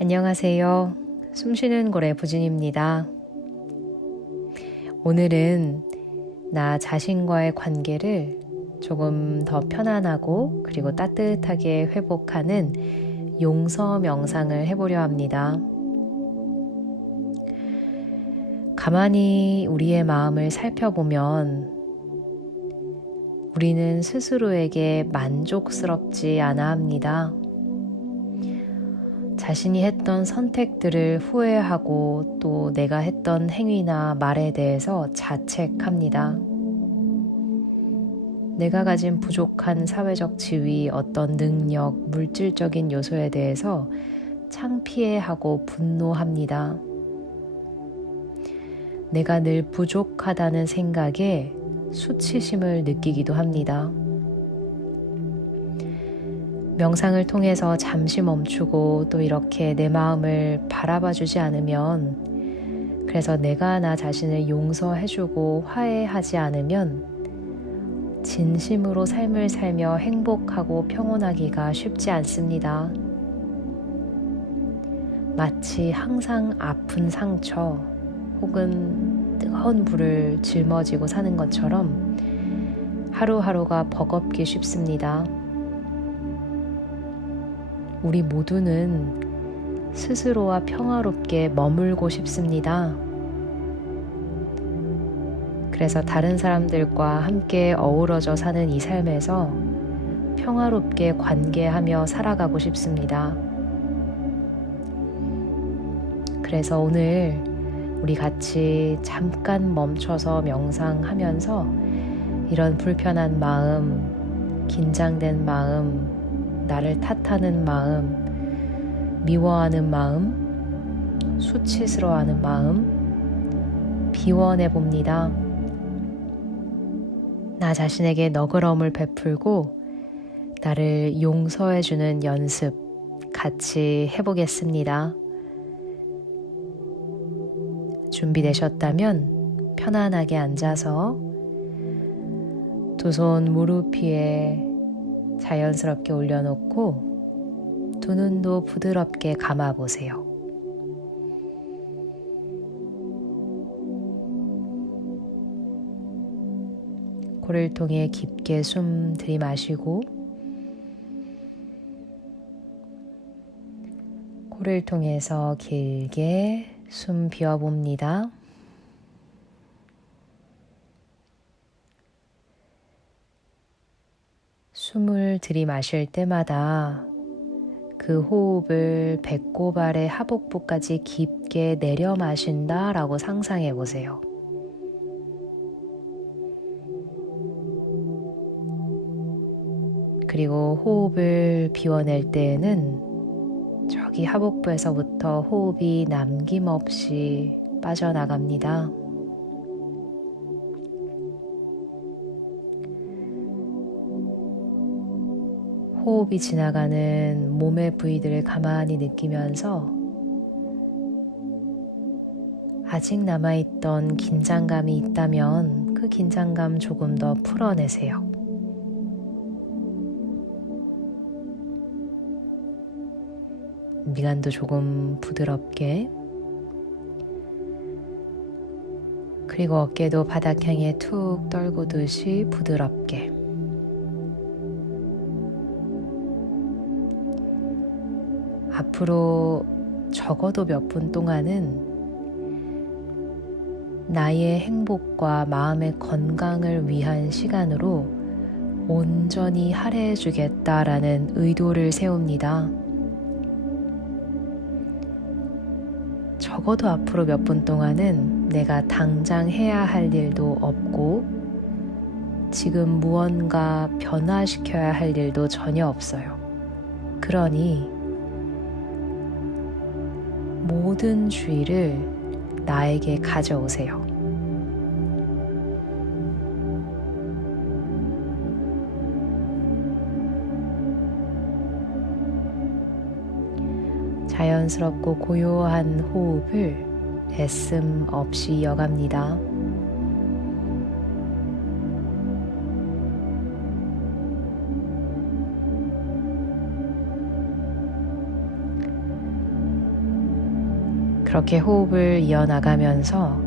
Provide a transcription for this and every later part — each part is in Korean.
안녕하세요. 숨쉬는 고래 부진입니다. 오늘은 나 자신과의 관계를 조금 더 편안하고 그리고 따뜻하게 회복하는 용서 명상을 해보려 합니다. 가만히 우리의 마음을 살펴보면 우리는 스스로에게 만족스럽지 않아 합니다. 자신이 했던 선택들을 후회하고 또 내가 했던 행위나 말에 대해서 자책합니다. 내가 가진 부족한 사회적 지위, 어떤 능력, 물질적인 요소에 대해서 창피해하고 분노합니다. 내가 늘 부족하다는 생각에 수치심을 느끼기도 합니다. 명상을 통해서 잠시 멈추고 또 이렇게 내 마음을 바라봐 주지 않으면 그래서 내가 나 자신을 용서해주고 화해하지 않으면 진심으로 삶을 살며 행복하고 평온하기가 쉽지 않습니다. 마치 항상 아픈 상처 혹은 뜨거운 불을 짊어지고 사는 것처럼 하루하루가 버겁기 쉽습니다. 우리 모두는 스스로와 평화롭게 머물고 싶습니다. 그래서 다른 사람들과 함께 어우러져 사는 이 삶에서 평화롭게 관계하며 살아가고 싶습니다. 그래서 오늘 우리 같이 잠깐 멈춰서 명상하면서 이런 불편한 마음, 긴장된 마음, 나를 탓하는 마음, 미워하는 마음, 수치스러워하는 마음, 비워내 봅니다. 나 자신에게 너그러움을 베풀고 나를 용서해주는 연습 같이 해보겠습니다. 준비되셨다면 편안하게 앉아서 두 손 무릎 위에 자연스럽게 올려놓고 두 눈도 부드럽게 감아 보세요. 코를 통해 깊게 숨 들이마시고 코를 통해서 길게 숨 비워봅니다. 숨을 들이마실 때마다 그 호흡을 배꼽 아래 하복부까지 깊게 내려 마신다 라고 상상해 보세요. 그리고 호흡을 비워낼 때에는 저기 하복부에서부터 호흡이 남김없이 빠져나갑니다. 호흡이 지나가는 몸의 부위들을 가만히 느끼면서 아직 남아있던 긴장감이 있다면 그 긴장감 조금 더 풀어내세요. 미간도 조금 부드럽게 그리고 어깨도 바닥 향해 툭 떨구듯이 부드럽게 앞으로 적어도 몇 분 동안은 나의 행복과 마음의 건강을 위한 시간으로 온전히 할애해 주겠다라는 의도를 세웁니다. 적어도 앞으로 몇 분 동안은 내가 당장 해야 할 일도 없고 지금 무언가 변화시켜야 할 일도 전혀 없어요. 그러니 모든 주의를 나에게 가져오세요. 자연스럽고 고요한 호흡을 애씀 없이 이어갑니다. 그렇게 호흡을 이어나가면서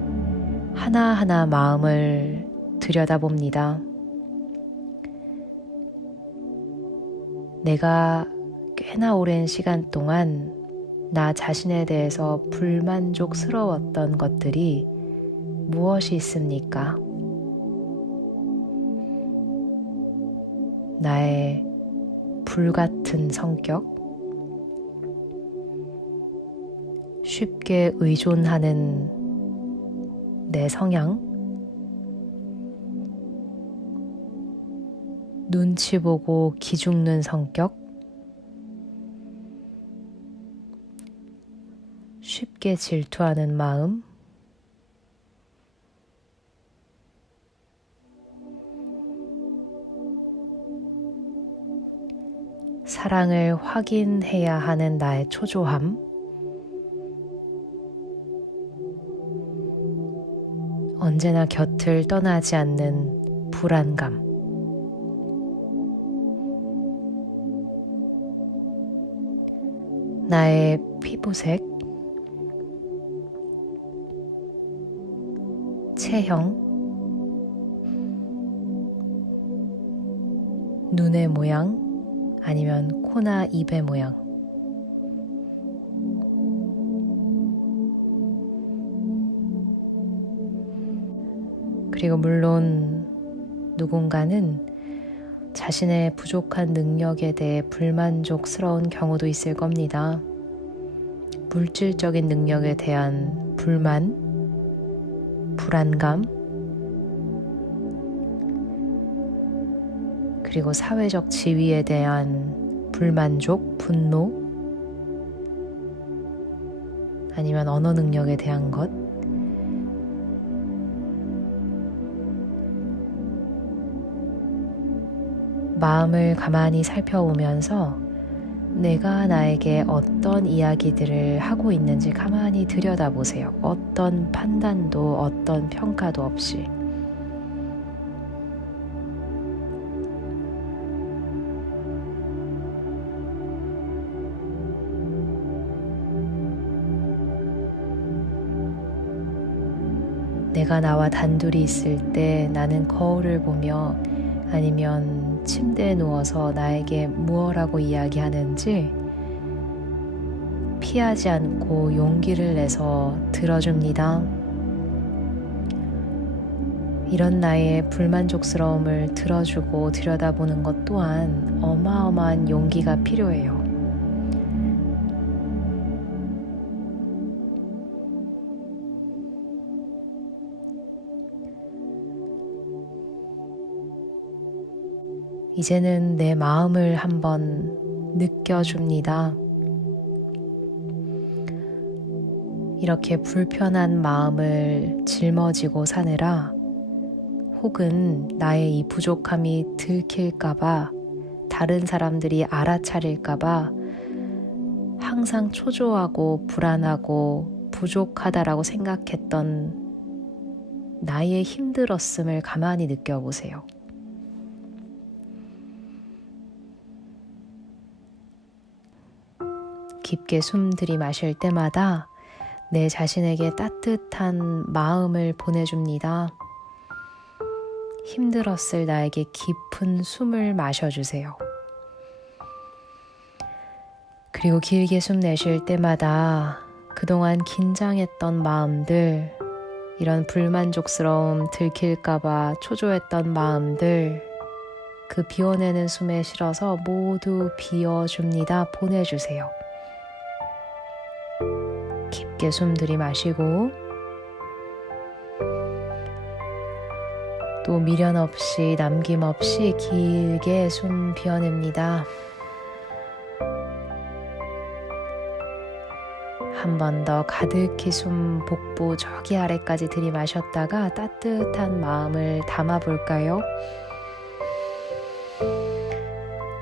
하나하나 마음을 들여다봅니다. 내가 꽤나 오랜 시간 동안 나 자신에 대해서 불만족스러웠던 것들이 무엇이 있습니까? 나의 불같은 성격, 쉽게 의존하는 내 성향, 눈치 보고 기죽는 성격, 쉽게 질투하는 마음, 사랑을 확인해야 하는 나의 초조함, 언제나 곁을 떠나지 않는 불안감, 나의 피부색, 체형, 눈의 모양, 아니면 코나 입의 모양. 그리고 물론 누군가는 자신의 부족한 능력에 대해 불만족스러운 경우도 있을 겁니다. 물질적인 능력에 대한 불만, 불안감, 그리고 사회적 지위에 대한 불만족, 분노, 아니면 언어 능력에 대한 것, 마음을 가만히 살펴보면서 내가 나에게 어떤 이야기들을 하고 있는지 가만히 들여다보세요. 어떤 판단도 어떤 평가도 없이. 내가 나와 단둘이 있을 때 나는 거울을 보며 아니면 침대에 누워서 나에게 무엇라고 이야기하는지 피하지 않고 용기를 내서 들어줍니다. 이런 나의 불만족스러움을 들어주고 들여다보는 것 또한 어마어마한 용기가 필요해요. 이제는 내 마음을 한번 느껴줍니다. 이렇게 불편한 마음을 짊어지고 사느라 혹은 나의 이 부족함이 들킬까봐 다른 사람들이 알아차릴까봐 항상 초조하고 불안하고 부족하다라고 생각했던 나의 힘들었음을 가만히 느껴보세요. 깊게 숨 들이마실 때마다 내 자신에게 따뜻한 마음을 보내줍니다. 힘들었을 나에게 깊은 숨을 마셔주세요. 그리고 길게 숨 내쉴 때마다 그동안 긴장했던 마음들, 이런 불만족스러움 들킬까봐 초조했던 마음들, 그 비워내는 숨에 실어서 모두 비워줍니다. 보내주세요. 깊게 숨 들이마시고 또 미련 없이 남김없이 길게 숨 비워냅니다. 한 번 더 가득히 숨 복부 저기 아래까지 들이마셨다가 따뜻한 마음을 담아 볼까요?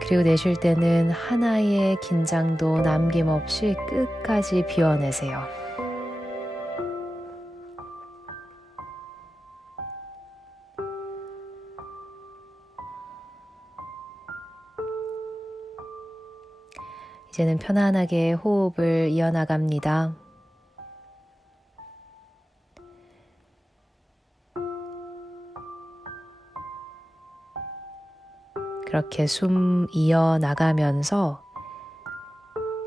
그리고 내쉴 때는 하나의 긴장도 남김없이 끝까지 비워내세요. 이제는 편안하게 호흡을 이어나갑니다. 그렇게 숨 이어 나가면서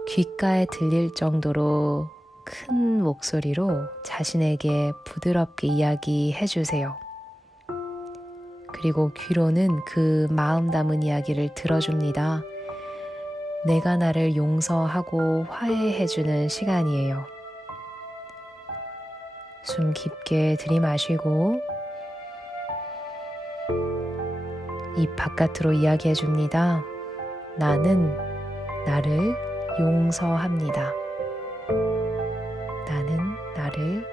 귓가에 들릴 정도로 큰 목소리로 자신에게 부드럽게 이야기해 주세요. 그리고 귀로는 그 마음 담은 이야기를 들어줍니다. 내가 나를 용서하고 화해해 주는 시간이에요. 숨 깊게 들이마시고 입 바깥으로 이야기해 줍니다. 나는 나를 용서합니다. 나는 나를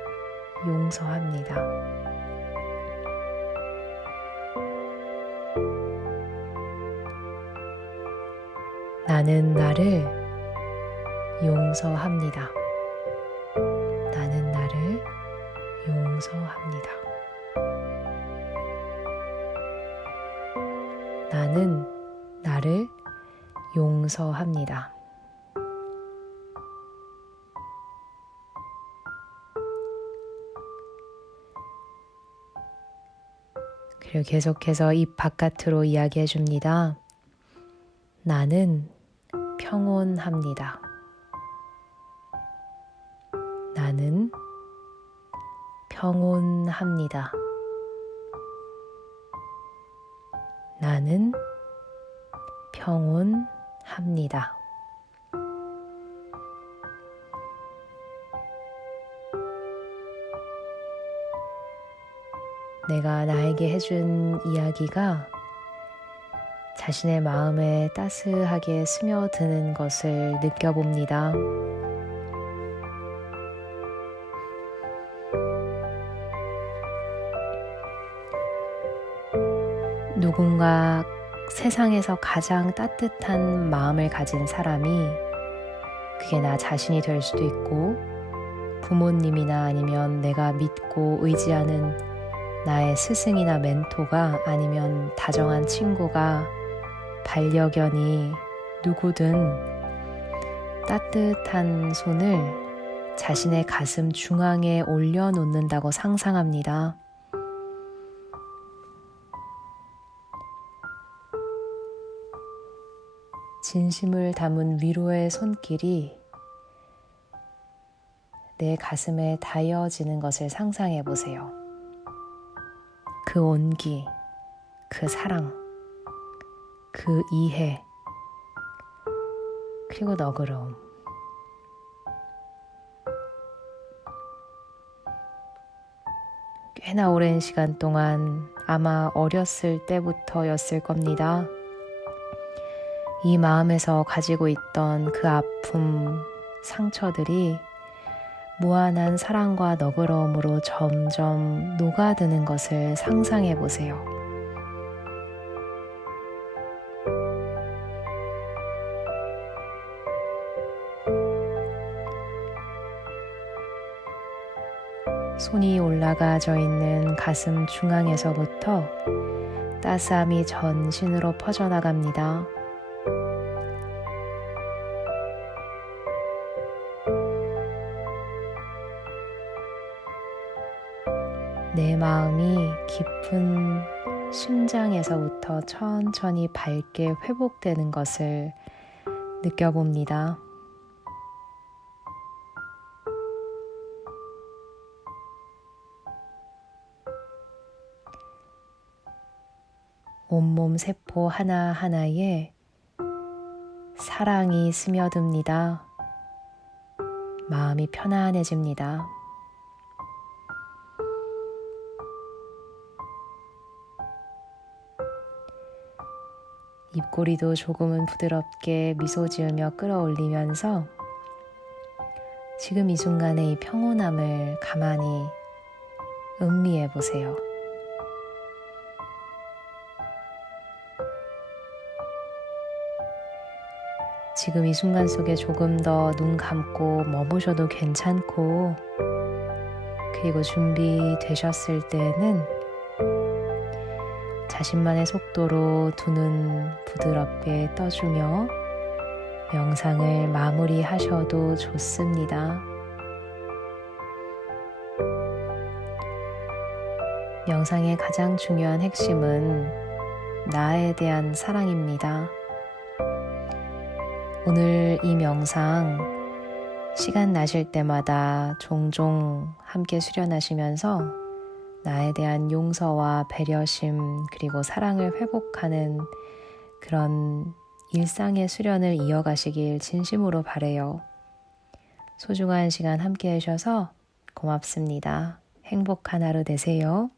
용서합니다. 나는 나를 용서합니다. 나는 나를 용서합니다. 그리고 계속해서 입 바깥으로 이야기해 줍니다. 나는 평온합니다. 나는 평온합니다. 나는 평온합니다. 내가 나에게 해준 이야기가 자신의 마음에 따스하게 스며드는 것을 느껴봅니다. 누군가 세상에서 가장 따뜻한 마음을 가진 사람이 그게 나 자신이 될 수도 있고 부모님이나 아니면 내가 믿고 의지하는 나의 스승이나 멘토가 아니면 다정한 친구가 반려견이 누구든 따뜻한 손을 자신의 가슴 중앙에 올려놓는다고 상상합니다. 진심을 담은 위로의 손길이 내 가슴에 닿여지는 것을 상상해 보세요. 그 온기, 그 사랑, 그 이해, 그리고 너그러움. 꽤나 오랜 시간 동안 아마 어렸을 때부터였을 겁니다. 이 마음에서 가지고 있던 그 아픔, 상처들이 무한한 사랑과 너그러움으로 점점 녹아드는 것을 상상해 보세요. 손이 올라가져 있는 가슴 중앙에서부터 따스함이 전신으로 퍼져나갑니다. 내 마음이 깊은 심장에서부터 천천히 밝게 회복되는 것을 느껴봅니다. 온몸 세포 하나하나에 사랑이 스며듭니다. 마음이 편안해집니다. 입꼬리도 조금은 부드럽게 미소 지으며 끌어올리면서 지금 이 순간의 이 평온함을 가만히 음미해 보세요. 지금 이 순간 속에 조금 더 눈 감고 머무셔도 괜찮고, 그리고 준비되셨을 때는 자신만의 속도로 두 눈 부드럽게 떠주며 명상을 마무리하셔도 좋습니다. 명상의 가장 중요한 핵심은 나에 대한 사랑입니다. 오늘 이 명상 시간 나실 때마다 종종 함께 수련하시면서 나에 대한 용서와 배려심 그리고 사랑을 회복하는 그런 일상의 수련을 이어가시길 진심으로 바래요. 소중한 시간 함께 해주셔서 고맙습니다. 행복한 하루 되세요.